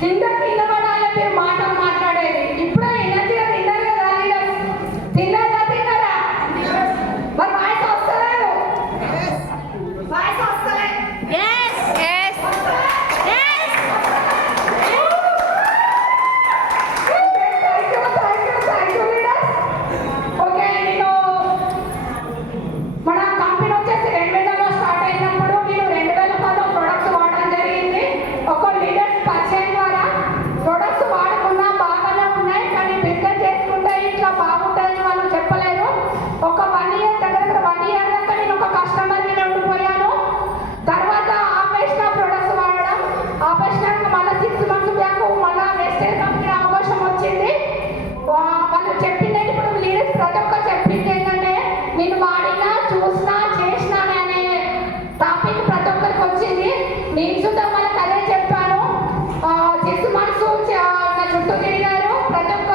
కింద కింద పడాలంటే మాటలు మాట్లాడేది. ఇప్పుడే ఎనర్జీగా తిన్నారు కదా లీడర్స్, తిన్నారా తిన్నారా? మరి వాయిస్ వస్తలేదు, వాయిస్ వస్తలేదు. నేను చూద్దాం వాళ్ళకి అదే చెప్పాను. సిక్స్ మంత్స్ నా చుట్టూ తిరిగారు ప్రతి ఒక్క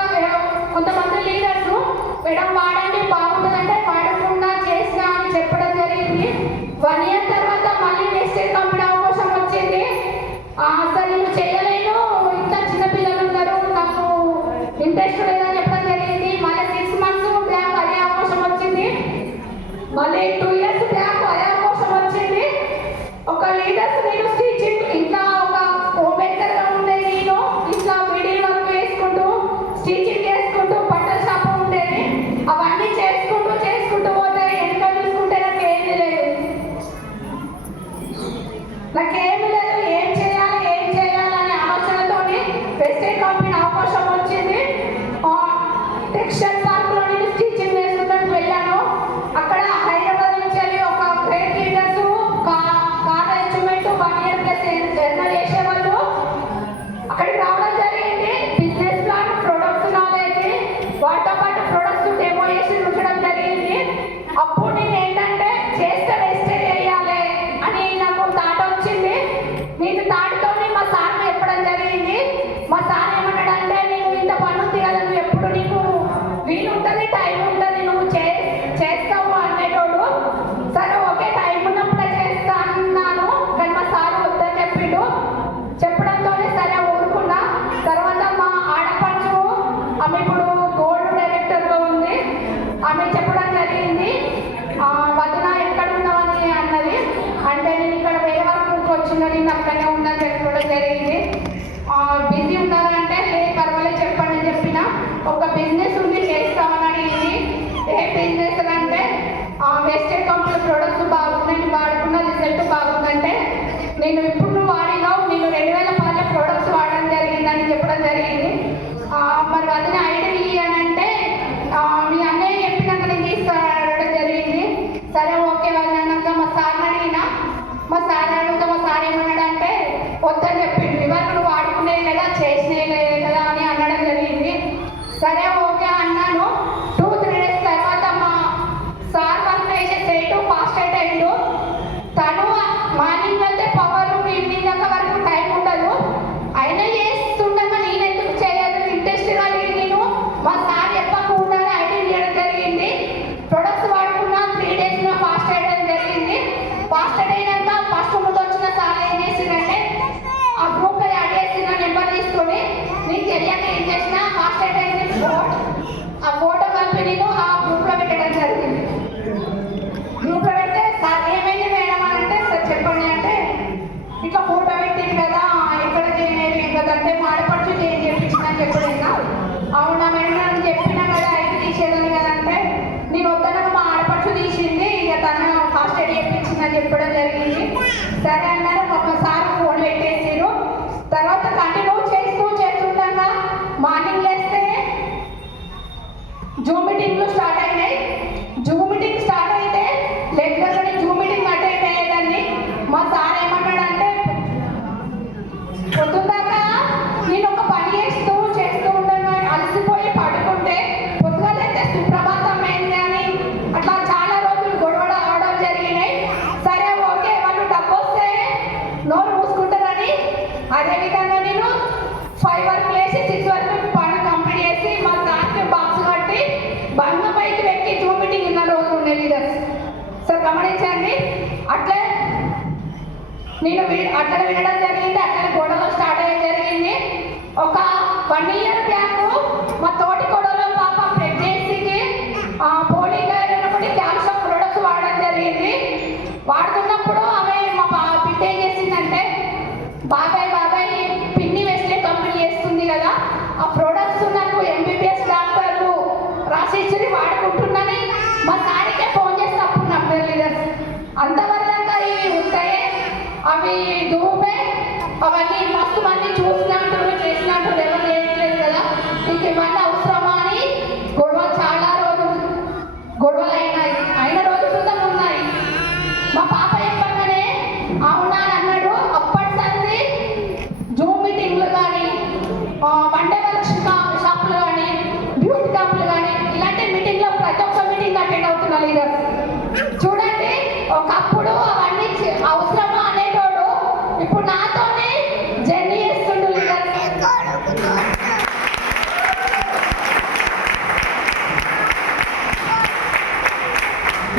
కొంతమంది లీడర్స్. మేడం వాడండి బాగుంటుందంటే వాడకుండా చేసినా అని చెప్పడం జరిగింది. 1 year తర్వాత మళ్ళీ వేస్టేజ్ కంపెనీ అవకాశం వచ్చింది. అసలు నేను చేయలేను, ఇంత చిన్నపిల్లలు ఉన్నారు, నాకు ఇంట్రెస్ట్ లేదని చెప్పడం జరిగింది. మళ్ళీ 6 months బ్యాక్ అదే అవకాశం వచ్చింది. మళ్ళీ 2 years బ్యాక్ అదే అవకాశం వచ్చింది. ఒక లీడర్స్ నేను స్టిచింగ్ ఇంకా ఒక హోమ్ మేకర్గా ఉండేది. నేను ఇంకా మిడిల్ వర్క్ వేసుకుంటూ స్టిచింగ్ చేసుకుంటూ బట్టల షాప్ ఉండేది. అవన్నీ చేసుకుంటూ పోతే ఎంత చూసుకుంటే నాకేమీ లేదు, ఏం చేయాలనే ఆలోచనతోని వెస్టేజ్ కంపెనీ అవకాశం వచ్చింది. టెక్స్టైల్ పార్క్లో నేను స్టిచింగ్ వేసుకుంటూ వెళ్ళాను. అక్కడ హైదరాబాద్ నుంచి వెళ్ళి ఒక great leaders 1 year plus journal చేసేవాళ్ళు అక్కడికి రావడం జరిగింది. బిజినెస్ ప్లాన్, ప్రొడక్ట్స్ నాలెడ్జ్, వాటితో పాటు ప్రొడక్ట్స్ డెమో చేసి ఉంచడం జరిగింది. అప్పుడు నేను ఏంటంటే చేస్తే వేస్టేజ్ చేయాలి అని నాకు థాట్ వచ్చింది. నేను థాట్తోని మా సార్ని చెప్పడం జరిగింది. మా సార్ ఏమన్నాడంటే, నేను ఇంత పని ఉంది కదా, నువ్వు ఎప్పుడు నీకు వీలు ఉంటుంది, టైం ఉంటుంది, నువ్వు చేస్తావు అనేటోడు. సరే ఓకే, టైం ఉన్నప్పుడే చేస్తా అన్నాను. కానీ మా సార్ వద్దని చెప్పిండు. చెప్పడంతోనే సరే ఊరుకున్నా. తర్వాత మా ఆడపడుచు ఆమె ఇప్పుడు గోల్డ్ డైరెక్టర్గా ఉంది. ఆమె చెప్పడం జరిగింది, వదిన ఎక్కడ ఉన్నావని అన్నది. అంటే నేను ఇక్కడ వేరే వరకు వచ్చిన, నేను అక్కడనే ఉందని చెప్పడం జరిగింది. బిజీ ఉన్నారంటే పర్వాలేదు చెప్పండి అని చెప్పిన. ఒక బిజినెస్ ఉంది చేస్తామని అడిగింది. ఏ బిజినెస్ అంటే వెస్టేజ్ కంపెనీ ప్రొడక్ట్స్ బాగున్నాయి, వాడుకున్న రిజల్ట్ బాగుందంటే, నేను ఇప్పుడు నువ్వు వాడినావు, నేను 2010 ప్రొడక్ట్స్ వాడడం జరిగిందని చెప్పడం జరిగింది. మరి వదిన ఐడియా అని అంటే, మీ అన్నయ్య చెప్పినాక నేను తీసుకురావడం జరిగింది. సరే ఓకే వదిన అన్నాక మా సార్ని అడిగిన. మా సార్ అడిగితే మా సార్ ఏమన్నాడంటే, వద్దని చెప్పిండు. ఇవరకు నువ్వు వాడుకునేది కదా, చేసినవి కదా అని అనడం జరిగింది. సరే ఓకే అన్నాను. 2-3 days తర్వాత మా సార్ వర్క్ చేసే ఫాస్ట్ అయ్యిండు. తను మార్నింగ్ వెళ్తే పవర్ ఈవినింగ్ దాకా వరకు టైం ఉండదు. అయినా చేస్తుండగా నేను ఎందుకు చేయదు, ఇంట్రెస్ట్గా నేను మా సార్ చెప్పకుండా ఐడియా చేయడం జరిగింది. ప్రొడక్ట్స్ వాడుకున్నా 3 days ఫాస్ట్ అయ్యడం జరిగింది. ఫాస్ట్ అయినాక ఫస్ట్ ముందు వచ్చిన సార్ ఏం చేసిందంటే, ఆ గ్రూప్లో యాడ్ చేసిన నెంబర్ తీసుకొని నీకు తెలియక ఏం చేసిన ఫాస్ట్ అయ్యింది ఆ ఫోటో కలిపి నేను ఆ గ్రూప్లో పెట్టడం జరిగింది. గ్రూప్లో పెడితే సార్ ఏమైంది మేడం అని అంటే, సార్ చెప్పండి అంటే, ఇట్లా ఫోటో పెట్టింది కదా, ఎక్కడ చేయలేదు ఎందుకంటే మాడపడుచు చేయించిందని చెప్పలేదు. అవునా మేడం అని చెప్పినా కదా, అయితే తీసేదని కదా అంటే, నేను వద్దనగా మా ఆడపడుచు తీసింది, ఇక తను ఫాస్ట్ ఎయిడ్ చేయించిందని చెప్పడం జరిగింది. సరే అన్నారు. ఒకసారి ఫోన్ పెట్టేసారు. తర్వాత కంటిన్యూ చేస్తుండగా మార్నింగ్ లేస్తే జూమ్ మీటింగ్లు స్టార్ట్ అయినాయి. జూమ్ మీటింగ్ స్టార్ట్ అయితే రెగ్యులర్గా జూమ్ మీటింగ్ అటెండ్ అయ్యేదాన్ని. మా సార్ ఏమన్నాడంటే, పొద్దుదాకా నేను ఒక పని చేస్తూ ఉండగా అలసిపోయి పడుకుంటే పొద్దుగాలైతే సుప్రభాతం అయింది అని అట్లా చాలా రోజులు గొడవ అవడం జరిగినాయి. సరే ఓకే, వాళ్ళు డబ్బు వస్తే నోరు మూసుకుంటారని అదేవిధంగా నేను 5 వరకు లేచి 6 వరకు పని కంప్లీట్ చేసి మా సార్కి బాక్స్ కట్టి బంధ పైకి పెట్టి జూమ్ మీటింగ్ ఉన్న రోజు ఉండే లీడర్స్. సార్ గమనించండి. అట్లే నేను అట్లా వినడం జరిగింది. అట్లనే గొడవలు స్టార్ట్ 1 year బ్యాక్ మా తోటి కొడలో పాప ప్రెగ్నెన్సీకి పోలీ గారు ఒకటి క్యాన్సర్ ప్రొడక్ట్స్ వాడడం జరిగింది. వాడుతున్నప్పుడు ఆమె మా బిడ్డ ఏం చేసిందంటే, బాబాయ్ పిన్ని వెస్లే కంపెనీ చేస్తుంది కదా, ఆ ప్రొడక్ట్స్ నాకు MBBS డాక్టర్లు రాసిచ్చి వాడుకుంటున్నాని మా సారికే ఫోన్ చేసి అప్పుడు నమ్మరు లీడర్స్. అంతవరకు ఇవి ఉంటాయి, అవి డూబే, అవన్నీ మస్తు మంది చూసినట్టు చేసినట్టు ఎవరు చేయట్లేదు కదా, నీకు ఇవన్నీ అవసరమా అని గొడవలు అయిన రోజు సుతం ఉన్నాయి. మా పాప చెప్పగానే అవునా అని అన్నాడు. అప్పటి సంది జూమ్ మీటింగ్లు కానీ, వండే వర్క్ షాపులు కానీ, బ్యూటీ షాపులు కానీ, ఇలాంటి మీటింగ్లో ప్రతి ఒక్క మీటింగ్ అటెండ్ అవుతున్నా లీడర్స్. చూడండి, ఒకప్పుడు అవన్నీ అవసరమా అనేటోడు ఇప్పుడు నాతోనే జర్నీ చేస్తుండు లీడర్స్.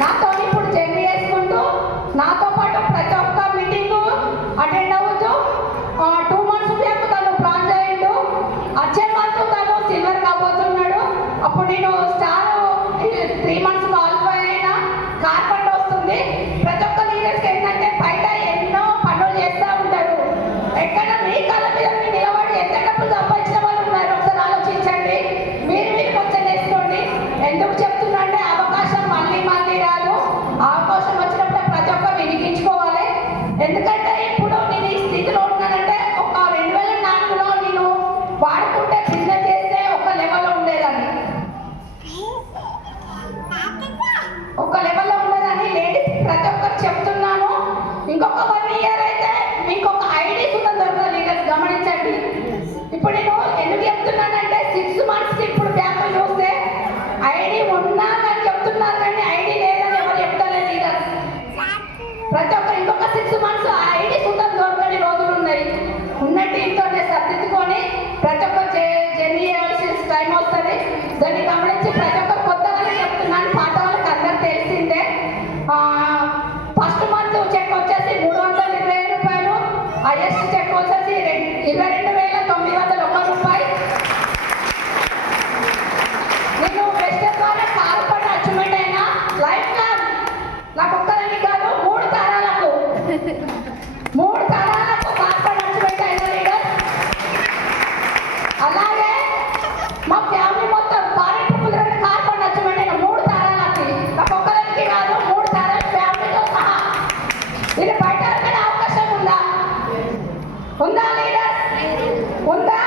నాతో ఇప్పుడు జర్నీ చేసుకుంటూ నాతో పాటు ప్రతి ఒక్క మీటింగ్ అటెండ్ అవ్వచ్చు. 2 months బ్యాక్ తను బ్రాంజ్ అయ్యిండు, వచ్చే మంత్ తను సిల్వర్ కాబోతున్నాడు. అప్పుడు నేను స్టార్ 3 months క్వాలిఫై అయినా కార్పొరేట్ వస్తుంది. ప్రతి ఒక్క లీడర్స్కి ఏంటంటే బయట ఎన్నో పనులు చేస్తూ ఉంటారు. ఎక్కడ మీ కాళ్ళ మీద నిలబడి ఎంత డబ్బులు సంపాదించిన వాళ్ళు ఉన్నారు, ఒకసారి ఆలోచించండి. మీరు కొంచెం వేసుకోండి. ఎందుకు చెప్తున్నా అంటే అవకాశం మళ్ళీ రాదు. అవకాశం వచ్చినప్పుడు ప్రతి ఒక్క వినిపించుకోవాలి. ఎందుకంటే ఇప్పుడు నేను ఈ స్థితిలో ఉన్నానంటే ఒక 2004లో నేను వాడుకుంటే బిజినెస్ చేస్తే ఒక లెవెల్లో ఉండేదాన్ని, లేడీస్ ప్రతి ఒక్కరు చెప్తున్నాను. ఇంకొక 1 year అయితే మీకు ఒక ఐడి కూడా దొరకదు లీడర్స్, గమనించండి. ఇప్పుడు నేను ఎందుకు చెప్తున్నానంటే 6 months ఇప్పుడు బ్యాంకు చూస్తే ఐడి ఉన్నా అని చెప్తున్నారు, కానీ ఐడి లేదని ఎవరు చెప్తారు లీడర్స్. ప్రతి ఒక్కరు ఇంకొక 6 months ఐడి కూడా దొరకని రోజులు ఉన్నాయి. ఉన్నట్టు ఇంట్లోనే సర్దిద్దుకొని ప్రతి ఒక్కరు జర్నీ చేయాల్సిన టైం వస్తుంది. దాన్ని గమనించి ప్రతి ఒక్కరు కొత్తగానే చెప్తున్నాను, పాత వాళ్ళకి అందరు తెలిసిందే. ఫస్ట్ మంత్ చెక్ వచ్చేసి 320 రూపాయలు, హైయెస్ట్ చెక్ వచ్చేసి 22,901 రూపాయలు. నేను బెస్ట్ ద్వారా కార్పొరేట్ అచీవ్మెంట్ అయినా లైఫ్ లాంగ్, నాకు ఒక్కదానికి కాదు 3 తరాలకు కార్పొరేట్ అచీవ్మెంట్ అయిన లీడర్. అలాగే మా ఫ్యామిలీ మొత్తం ఫారెన్ ట్రిప్ కార్పొరేట్ అచీవ్మెంట్ అయిన 3 తరాలకి, నాకు ఒక్కదానికి కాదు 3 తరాల ఫ్యామిలీతో సహా. ఇది బయట అవకాశం ఉందా లీడర్? ఉందా?